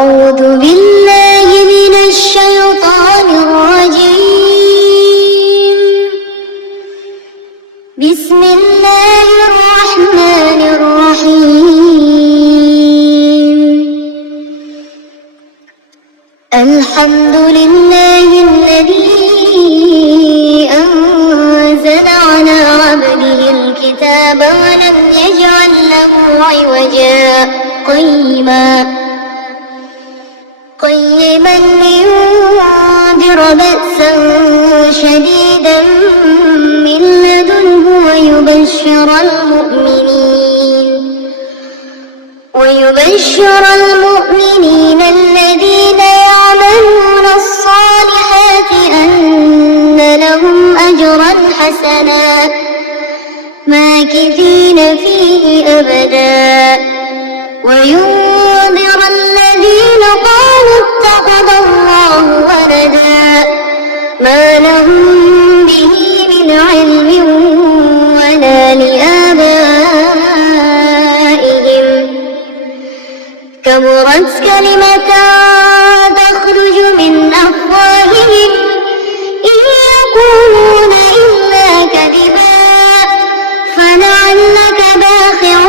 أعوذ بالله من الشيطان الرجيم. بسم الله الرحمن الرحيم. الحمد لله الذي أنزل على عبده الكتاب ولم يجعل له عوجا قيما لينذر بأسا شديدا من لدنه ويبشر المؤمنين الذين يعملون الصالحات أن لهم أجرا حسنا ماكثين فيه أبدا، وينذر الذين قالوا اتخذ الله ولدا ما لهم به من علم ولا لآبائهم. كبرت كلمة تخرج من أفواههم إن يقولون إلا كذبا، فلعلك باخع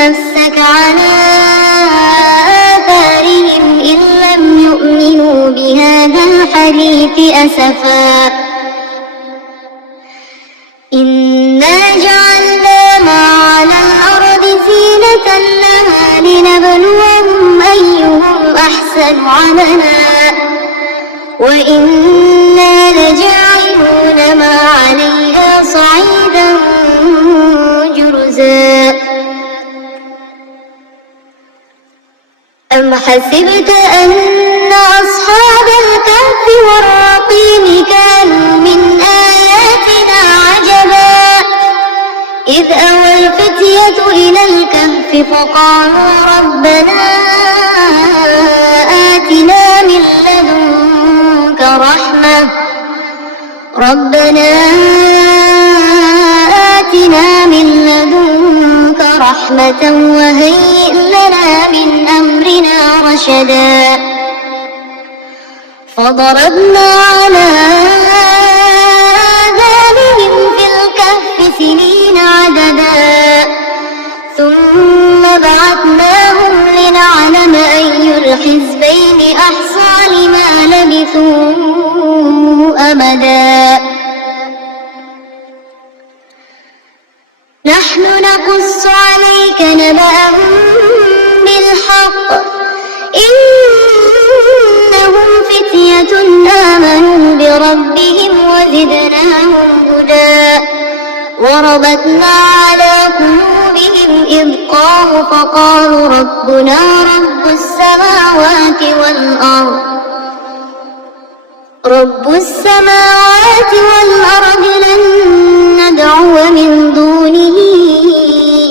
نفسك على آثارهم إن لم يؤمنوا بهذا الحديث أسفا. إنا جعلنا ما على الأرض زينة لها لنبلوهم أيهم أحسن عملا وإنا لجاعلون ما عليها صعيدا جرزا. أم حسبت أن أصحاب الكهف والرقيم كانوا من آياتنا عجبا إذ أوى الفتية إلى الكهف فقالوا ربنا آتنا من لدنك رحمة وهيئ لنا من أمرنا رشدا. فضربنا على آذانهم في الكهف سنين عددا ثم بعثناهم لنعلم أي الحزبين أحصى لما لبثوا أمدا. نحن نقص عليك نبأهم بالحق إنهم فتية آمنوا بربهم وزدناهم هدى. وربطنا على قلوبهم إذ قاموا فقالوا ربنا رب السماوات والأرض لن ندعو من دونه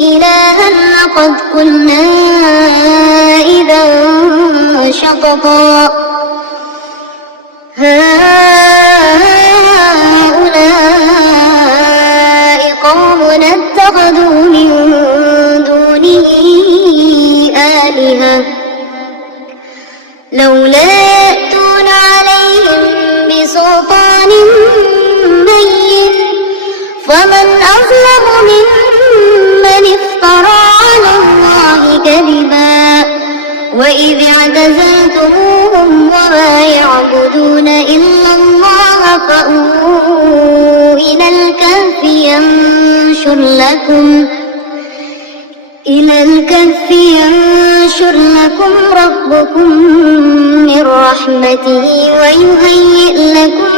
إلها لقد قلنا إذا شططا. هؤلاء قومنا اتخذوا من دونه آلهة لولا يأتون عليهم بسلطان بين فمن أظلم ممن افترى على الله كذبا. وإذ اعتزلتموهم وما يعبدون إلا الله فأووا إلى الكهف ينشر لكم ربكم من رحمته ويهيئ لكم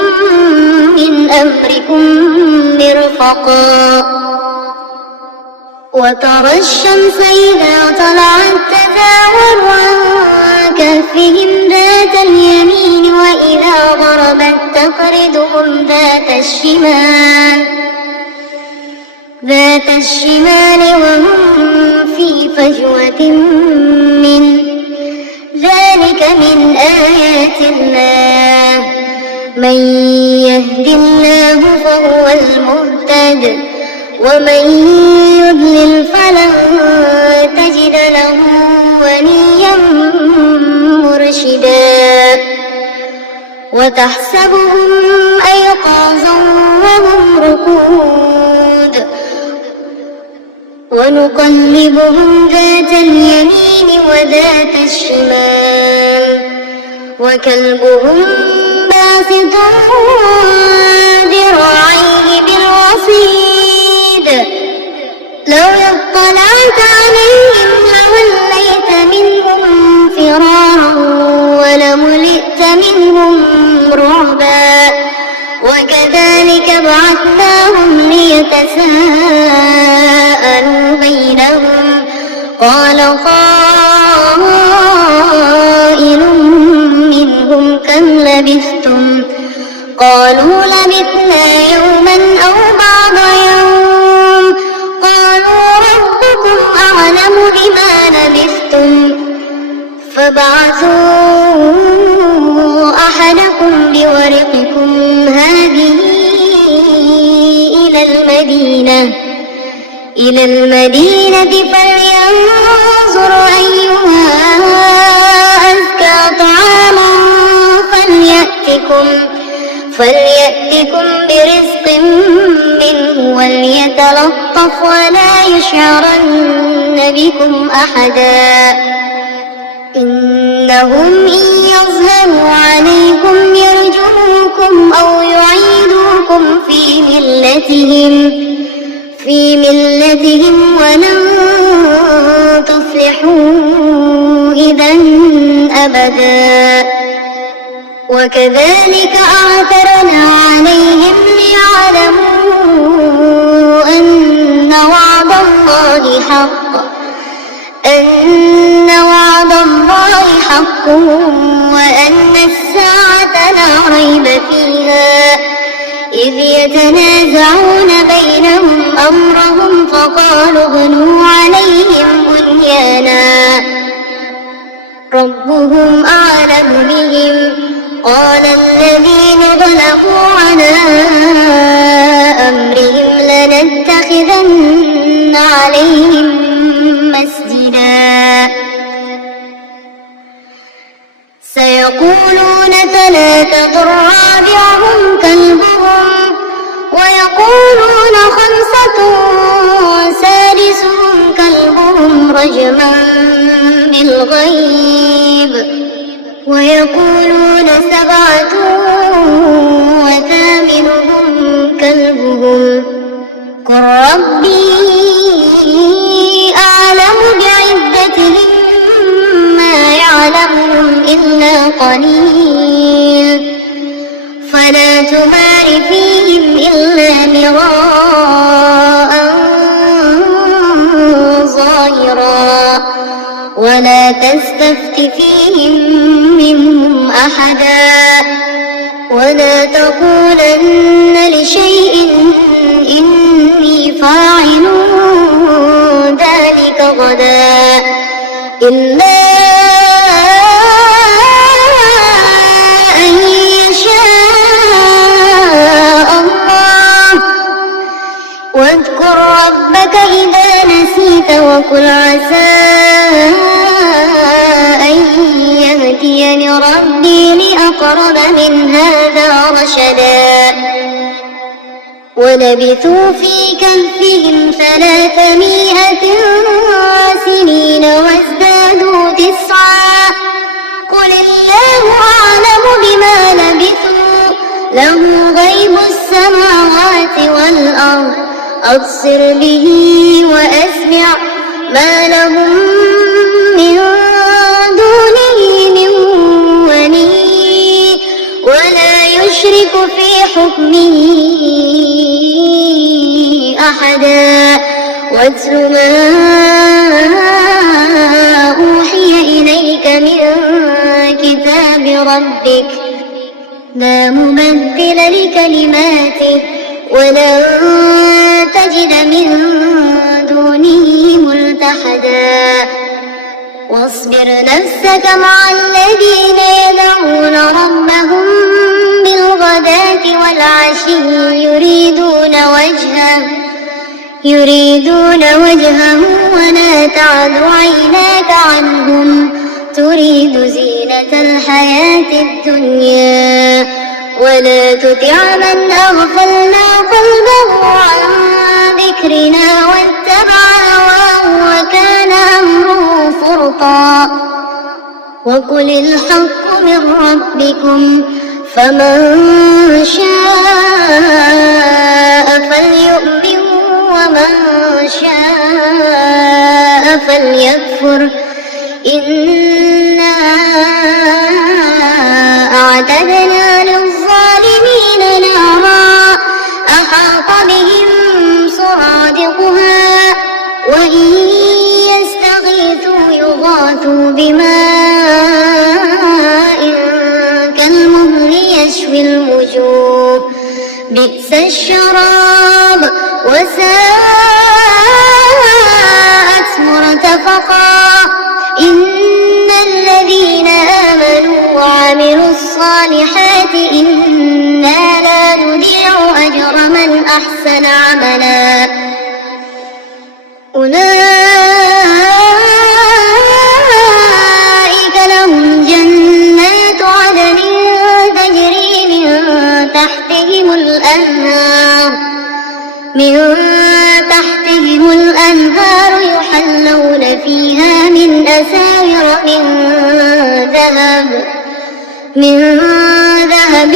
من أمركم مرفقا. وترى الشمس إذا طلعت تزاور عن كهفهم ذات اليمين وإذا غربت تقرضهم ذات الشمال وهم في فجوة منه ذلك من آيات الله من يهد الله فهو المهتد ومن يضلل فلن تجد له وليا رشدا وتحسبهم أيقاظا وهم رقود ونقلبهم ذات اليمين وذات الشمال وكلبهم باسط ذراعيه بالوصيد لو اطلعت عليهم لوليت منهم فرارا ولملئت منهم رعبا وكذلك بعثناهم ليتساءلوا بينهم قال قائل منهم كم لبثتم قالوا لبثنا يوما أو بعض يوم قالوا ربكم أعلم بما لبثتم فابعثوا أحدكم بورقكم هذه إلى المدينة فلينظر أيها أزكى طعاما فليأتكم برزق منه وليتلطف ولا يشعرن بكم أحدا إنهم إن يظهروا عليكم يرجموكم أو يعيدوكم في ملتهم ولن تفلحوا إذا أبدا وكذلك أعثرنا عليهم ليعلموا أن وعد الله حق وأن الساعة لا ريب فيها إذ يتنازعون بينهم أمرهم فقالوا ابنوا عليهم بنيانا ربهم أعلم بهم قال الذين غلبوا على أمرهم لنتخذن عليهم مسجدا سيقولون ثلاثة رابعهم كلبهم ويقولون خمسة سادسهم كلبهم رجما بالغيب ويقولون سبعة وثامنهم كلبهم قل ربي أعلم بعدتهم ما يعلمهم إلا قليل فلا تمار فيهم إلا مراء ظاهرا ولا تستفت فيهم منهم أحدا ولا تقولن لشيء إني فاعل ذلك غدا إلا أن يشاء الله واذكر ربك إذا نسيت وقل عسى أن يهديني ربي لأقرب من هذا رشدا ولبثوا في كهفهم 300 سنين وازدادوا 9 قل الله أعلم بما لبثوا له غيب السماوات والأرض أبصر به وأسمع ما لهم من دونه من ولي ولا يشرك في حكمه أحدا واتل ما أوحي إليك من كتاب ربك لا مبدل لكلماته ولن تجد من دونه ملتحدا واصبر نفسك مع الذين يدعون ربهم بالغداة والعشي يريدون وجهه ولا تعد عيناك عنهم تريد زينة زينة الحياة الدنيا ولا تطع من أغفلنا قلبه عن ذكرنا واتبع هواه وكان أمره فرطا وقل الحق من ربكم فمن شاء فليؤمن ومن شاء فليكفر إنا أعتدنا للظالمين نارا أحاط بهم سرادقها وإن يستغيثوا يغاثوا بماء كالمهل يشوي الوجوه بئس الشراب وساءت مرتفقا إن الذين آمنوا وعملوا الصالحات إنا لا نضيع أجر من أحسن عملا أولئك لهم جنات عدن تجري من تحتهم الأنهار يحلون فيها من أساور من ذهب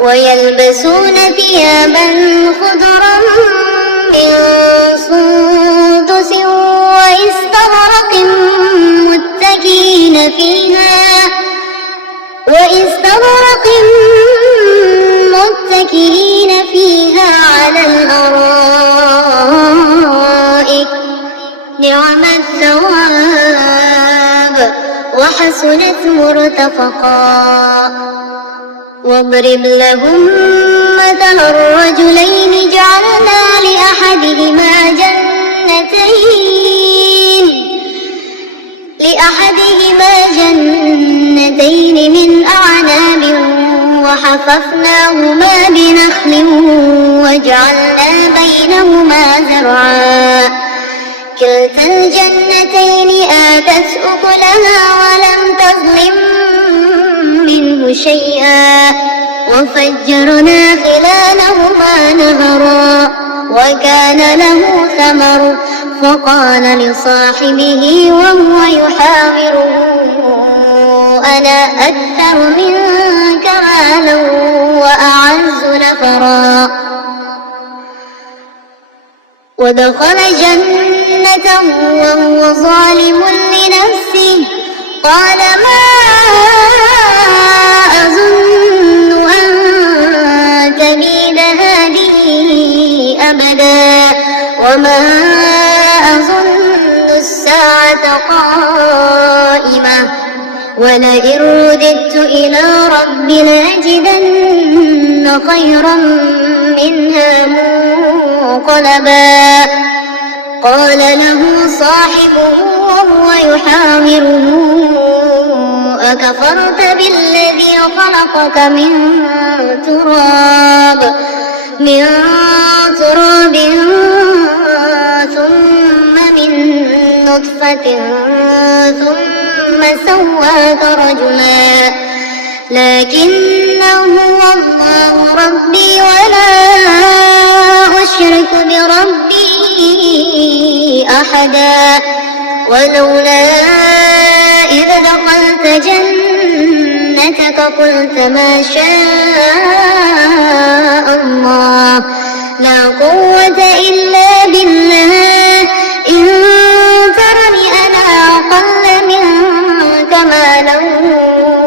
ويلبسون ثيابا خضرا من سندس وإستبرق متكئين فيها على الأرائك نعم الثواب وحسنت مرتفقا واضرب لهم مثل الرجلين جعلنا لأحدهما جنتين من أعناب وحففناهما بنخل وجعلنا بينهما زرعا كلتا الجنتين آتت أكلها ولم تظلم منه شيئا وفجرنا خلالهما نهرا وكان له ثمر فقال لصاحبه وهو يحاوره أنا أكثر منك مالا وأعز نفرا ودخل جنته وهو ظالم لنفسه قال ما أظن أن تبيد هذه أبدا وما أظن الساعة قائمة ولئن رددت إلى ربي لأجدن خيرا منها منقلبا قال له صاحبه وهو يحاوره أكفرت بالذي خلقك من تراب ثم من نطفة ثم سواك رجلا لكن هو الله ربي ولا أشرك بربي أحدا ولولا إذ دخلت جنتك قلت ما شاء الله لا قوة إلا بالله إن ترني أنا أقل منك مالا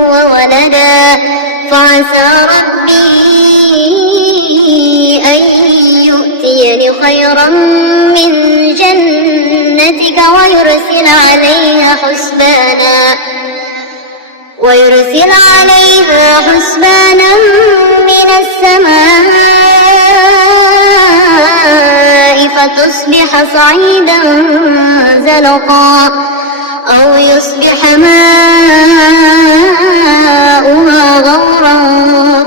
وولدا فعسى ربي أن يؤتيني خيرا من جنتك ويرسل عليها حسبانا من السماء فتصبح صعيدا زلقا أو يصبح ماؤها غورا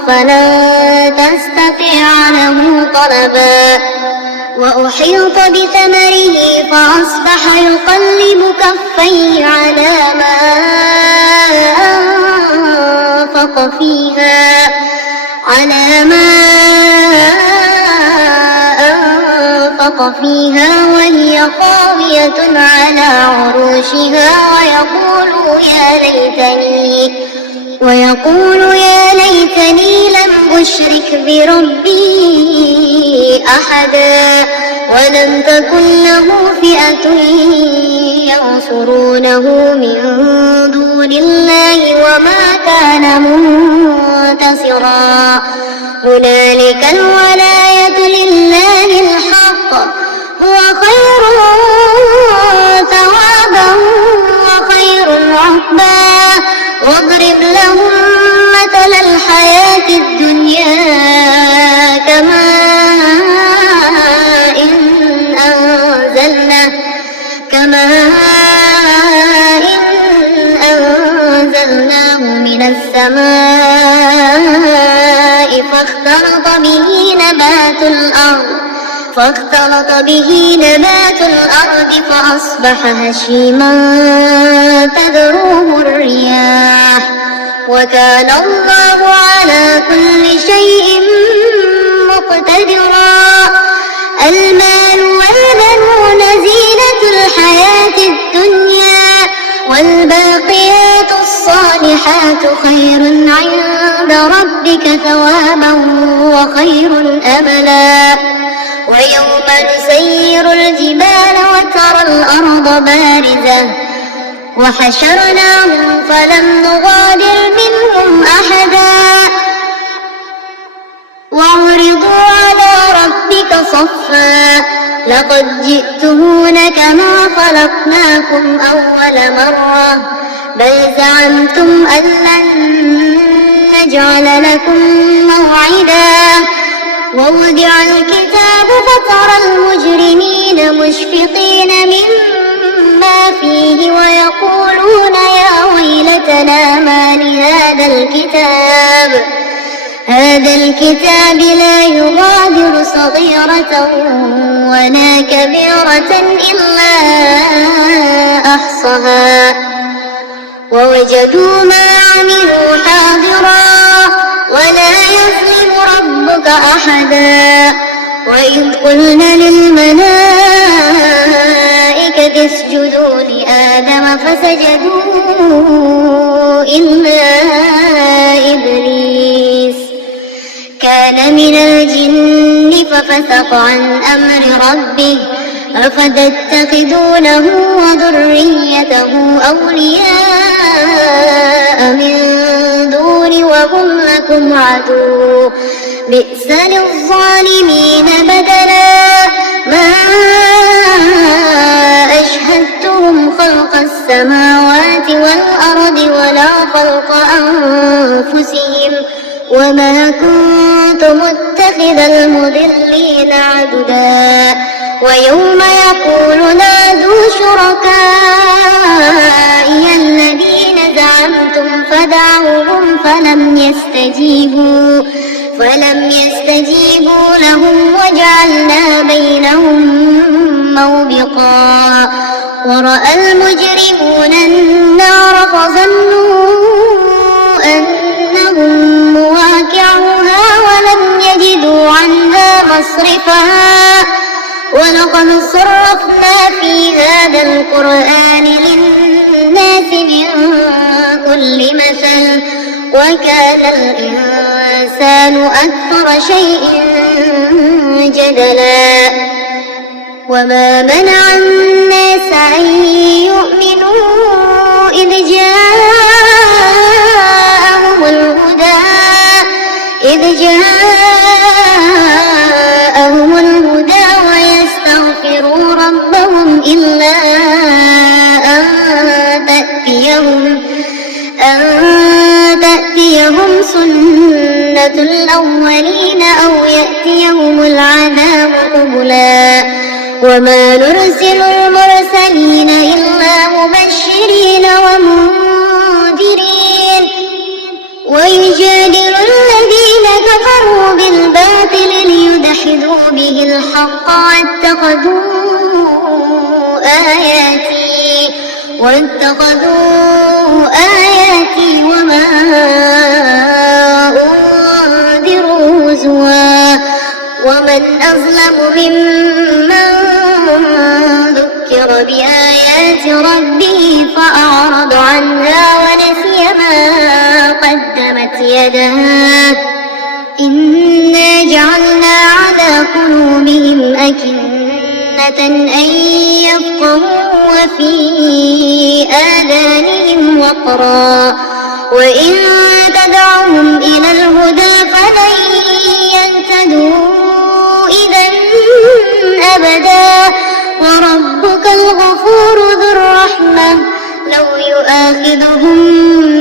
فلن تستطيع له طلبا وأحيط بثمره فأصبح يقلب كفيه على ما أنفق فيها وهي خاوية على عروشها ويقول يا ليتني لم أشرك بربي أحدا ولم تكن له فئة ينصرونه من دون الله وما كان منتصرا هنالك الولاية لله الحق هو خير ثوابا وخير عقبا واضرب لهم مثل الحياة الدنيا كماء إن أنزلناه من السماء فاختلط به نبات الأرض فأصبح هشيما تذروه الرياح وكان الله على كل شيء مقتدرا المال والبنون زينة الحياة الدنيا والباقيات الصالحات خير عند ربك ثوابا وخير أملا ويوم نسير الجبال وترى الأرض بارزة وحشرناهم فلم نغادر منهم أحدا وعرضوا على ربك صفا لقد جئتمون كما خلقناكم أول مرة بل زعمتم أن لن نجعل لكم موعدا ووضع الكتاب فترى المجرمين مشفقين مما فيه ويقولون يا ويلتنا ما لهذا الكتاب لا يغادر صغيرة ولا كبيرة إلا أحصاها ووجدوا ما عملوا حاضرا ولا يظلم ربك أحدا وإذ قلنا للملائكة اسجدوا لآدم فسجدوا إلا إبليس كان من الجن ففسق عن أمر ربه أفتتخذونه وذريته أولياء من دوني وهم لكم عدو بئس للظالمين بدلا ما أشهدتهم خلق السماوات والأرض ولا خلق أنفسهم وما كنت متخذ المضلين عضدا ويوم يقول نادوا شركائي الذين زعمتم فدعوهم فلم يستجيبوا لهم وجعلنا بينهم موبقا ورأى المجرمون النار فظنوا أنهم مواقعوها ولم يجدوا عنها مصرفا ولقد صرفنا في هذا القرآن للناس من كل مثل وكان الإنسان أكثر شيء جدلا وما منع الناس أن يؤمنوا إذ جاءهم الهدى ويستغفروا ربهم إلا أن تأتيهم سنة الأولين أو يأتيهم العذاب قبلا وما نرسل المرسلين إلا مبشرين ويجادل الذين كفروا بالباطل ليدحضوا به الحق واتخذوا آياتي وما أنذروا هزوا ومن أظلم ممن ذكر بآيات ربه فأعرض عنها ونسي ما قدمت يداه إنا جعلنا على قلوبهم أكنة أن يفقهوا وفي آذانهم وقرا وإن تدعهم إلى الهدى فلن يهتدوا إذا أبدا وربك الغفور ذو الرحمة لو يؤاخذهم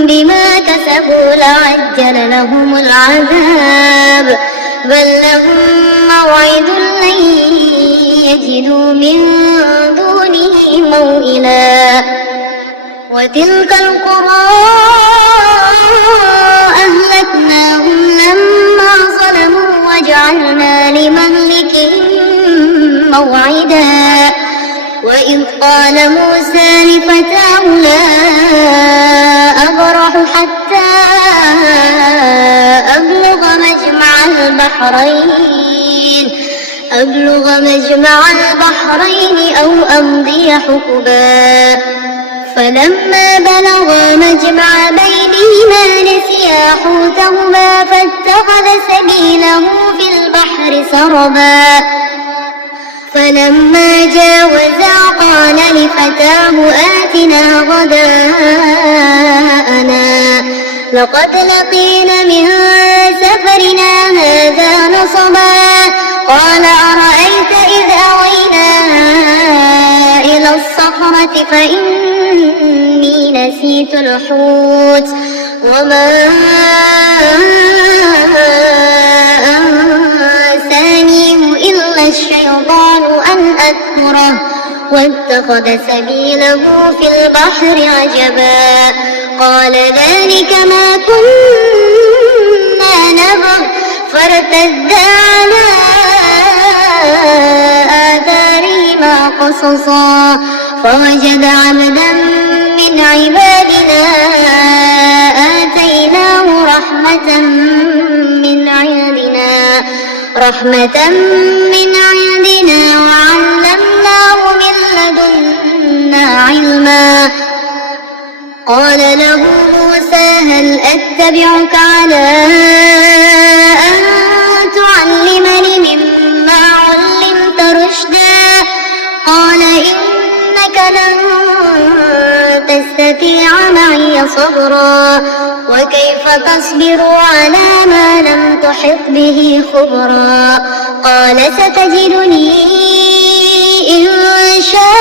بما كسبوا لعجل لهم العذاب بل لهم موعد لن يجدوا من دونه موئلا وتلك القرى أهلكناهم لما ظلموا وجعلنا لمهلكهم موعدا وإذ قال موسى لفتاه لا أبرح حتى أبلغ مجمع البحرين أو أمضي حقبا فلما بلغا مجمع بينهما نسيا حوتهما فاتخذ سبيله في البحر سربا فلما جاوزا قال لفتاه آتنا غداءنا لقد لقينا من سفرنا هذا نصبا قال أرأيت إذ أوينا إلى الصخرة فإني نسيت الحوت وما أنسانيه إلا الشيطان أن أذكره واتخذ سبيله في البحر عجبا قال ذلك ما كنا نبغ فارتدا على آثارهما قصصا فوجد عبدا من عبادنا آتيناه رحمة من عندنا وعلمناه من لدنا علما قال له موسى هل أتبعك على أن تعلمني مما علمت رشدا قال إنك لن تستطيع معي صبرا وكيف تصبر على ما لم تحط به خبرا قال ستجدني إن شاء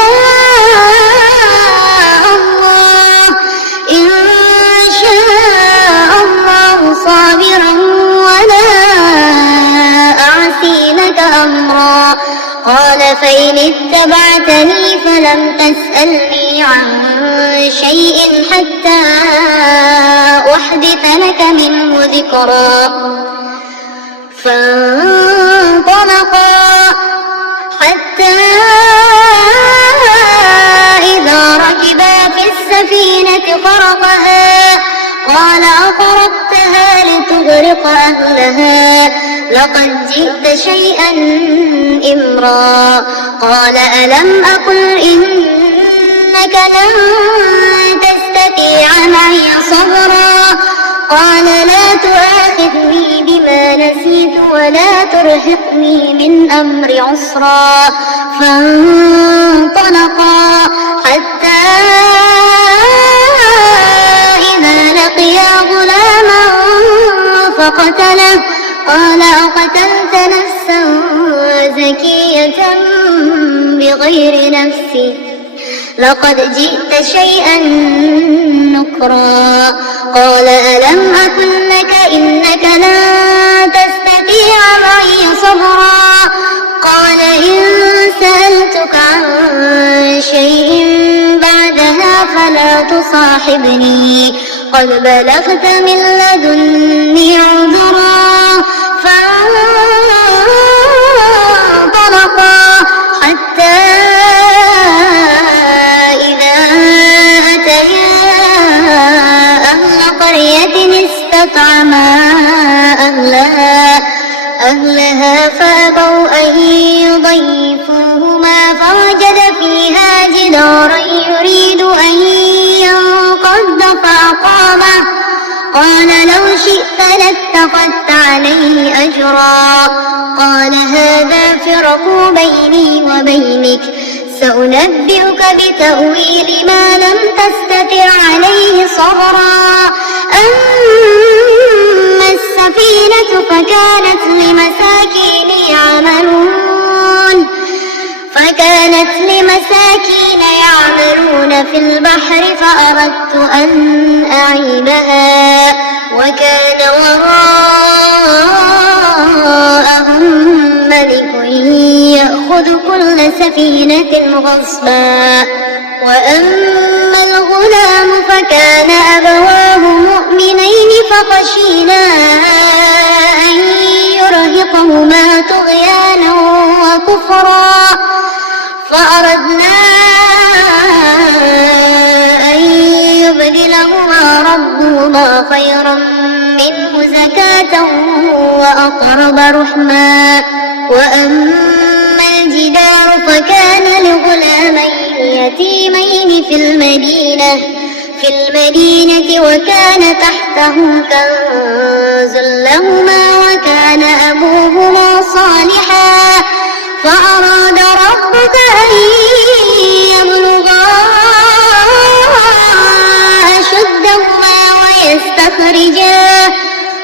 الله صابرا ولا أعصي لك أمرا قال فإن اتبعتني فلم تسألني عن شيء حتى أحدث لك منه ذكرا فانطلقا حتى إذا ركبا في السفينة خرقها قال أخرقتها لتغرق أهلها لقد جئت شيئا إمرا قال ألم أقل إنك لن تستطيع معي صبرا قال لا تؤاخذني بما نسيت ولا ترهقني من أمر عسرا فانطلقا حتى إذا لقيا غلاما فقتله قال أقتلت نفسا زكية بغير نفس لقد جئت شيئا نكرا قال ألم أقل لك إنك لن تستطيع معي صبرا قال إن سألتك عن شيء بعدها فلا تصاحبني قد بلغت من لدني عذرا فانطلقا حتى إذا أتيا أهل قرية استطعما أهلها فأبوا أن يضيفوهما فوجد فيها جدارا يريد أن ينقض فأقامه قال لو شئت لاتخذت عليه أجرا قال هذا فراق بيني وبينك سأنبئك بتأويل ما لم تستطع عليه صبرا أما السفينة فكانت لمساكين يعملون في البحر فأردت أن أعيبها وكان وراءهم ملك يأخذ كل سفينة غصبا وأما الغلام فكان أبواه مؤمنين فخشينا أن يرهقهما طغيانا وكفرا فأردنا أن يبدلهما ربهما خيرا منه زكاة وأقرب رحما وأما الجدار فكان لغلامين يتيمين في المدينة وكان تحته كنز لهما وكان أبوهما صالحا فأراد ربك أن يبلغا أشدهما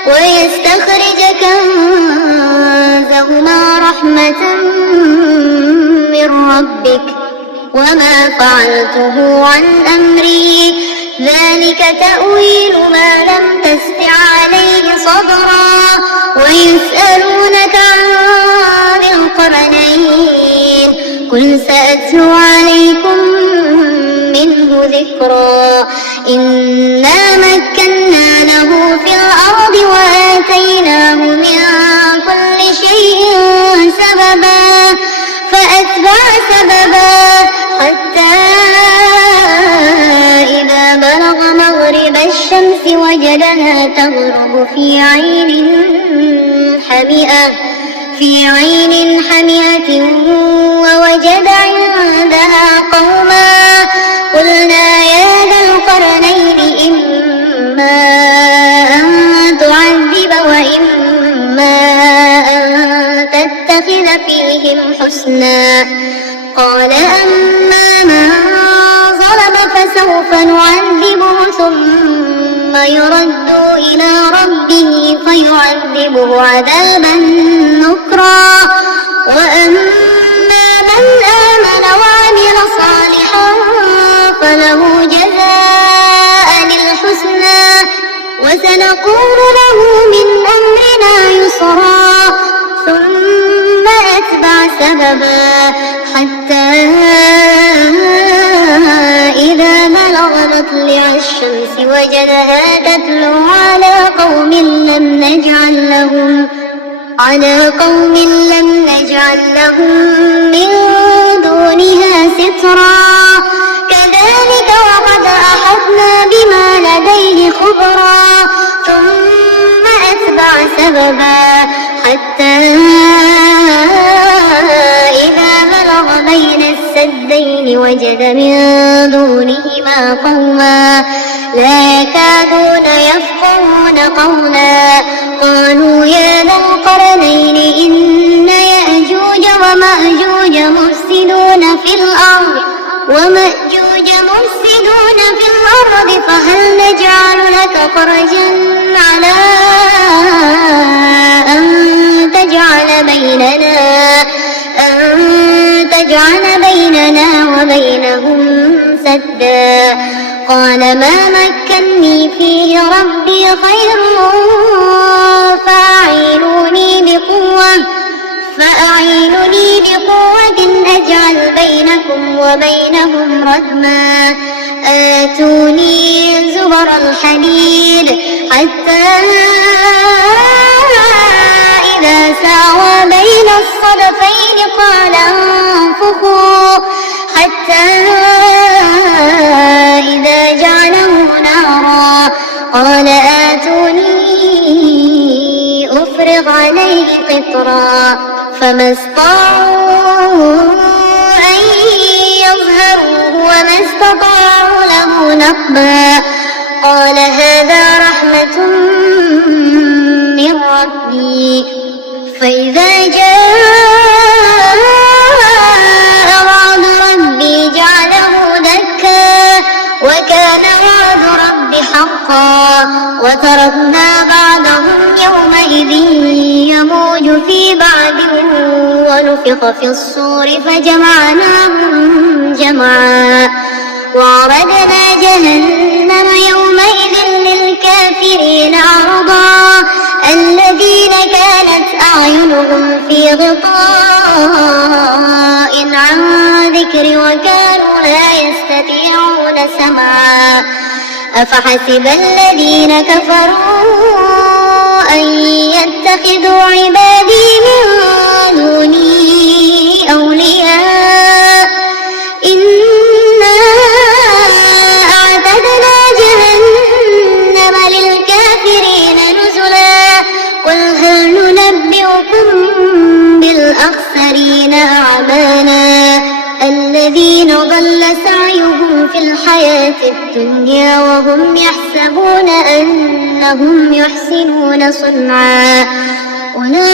ويستخرج كنزهما رحمة من ربك وما فعلته عن أمري ذلك تأويل ما لم تستع عليه صبرا ويسألونك عن ذي القرنين قل سأتلو عليكم منه ذكرا إنا مكنا له في الأرض وآتيناه من كل شيء سببا فأتبع سببا حتى إذا بلغ مغرب الشمس وجدها تغرب في عين حمئة ووجد عندها قوما قلنا يا ذا القرنين إما أن تعذب وإما أن تتخذ فيهم حسنا قال أما من ظلم فسوف نعذبه ثم يرد إلى ربه فيعذبه عذابا نكرا وأما من آمن وعمل صالحا فله جزاء الحسنى وسنقول له من أمرنا يسرا ثم أتبع سببا حتى إذا بلغ مطلع الشمس وجدها تتلو على قوم لم نجعل لهم من دونها سترا كذلك وقد أحطنا بما لديه خبرا ثم أتبع سببا حتى إذا بلغ بين السدين وجد من دونهما قوما لا يكادون يفقهون قولا قالوا يا ذا القرنين إن يأجوج ومأجوج مفسدون في الأرض فهل نجعل لك خرجا على أن تجعل بيننا وبينهم سدا قال ما مكني فيه ربي خير فأعينوني بقوة أجعل بينكم بينكم وبينهم ردما آتوني زبر الحديد حتى إذا ساوى بين الصدفين قال انفخوا حتى إذا جعله نارا قال آتوني أفرغ عليه قطرا فما استطاعوا أن يظهروه وما استطاعوا له نقبا قال هذا رحمة من ربي فإذا جاء وعد ربي جعله دكا وكان وعد ربي حقا وتركنا بعضهم يومئذ يموج في بعض ونفخ في الصور فجمعناهم جمعا وعرضنا جهنم يومئذ للكافرين عرضا الذين كانت أعينهم في غطاء عن ذكري وكانوا لا يستطيعون سمعا أفحسب الذين كفروا أن يتخذوا عبادي من دوني أولياء إنا أعتدنا جهنم للكافرين نزلا قل هل ننبئكم بالأخسرين أعمالا الذين ضل سعيهم في الحياة الدنيا وهم يحسبون أنهم يحسنون صنعا أولئك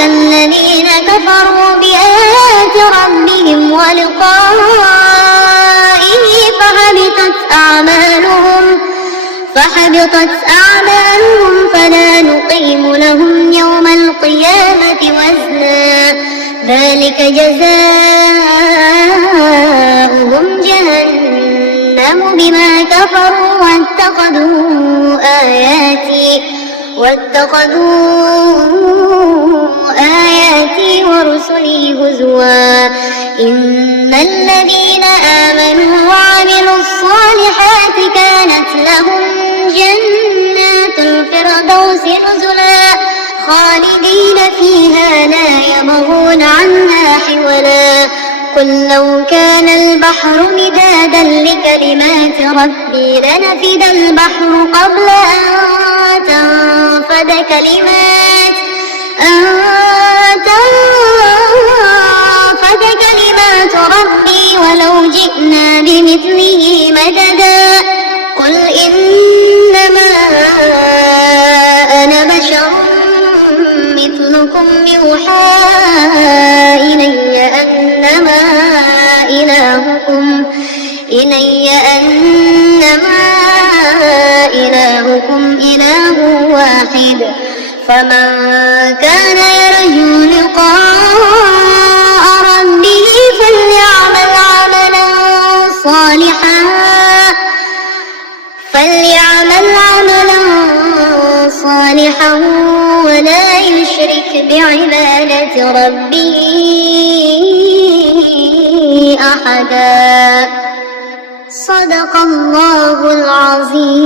الذين كفروا بآيات ربهم ولقائه فحبطت أعمالهم فلا نقيم لهم يوم القيامة وزنا ذلك جزاؤهم جهنم بما كفروا واتخذوا آياتي ورسلي هزوا إن الذين آمنوا وعملوا الصالحات كانت لهم جنات الفردوس نزلا خالدين فيها لا يبغون عنها حولا قل لو كان البحر مدادا لكلمات ربي لنفد البحر قبل أن تنفد كلمات ربي ولو جئنا بمثله مددا قل إنما أنا بشر مثلكم يوحى إلي أنما إلهكم إله واحد فمن كان يرجو لقاء ربه فليعمل عملا صالحا ولا يشرك بعبادة ربه أحدا صدق الله العظيم.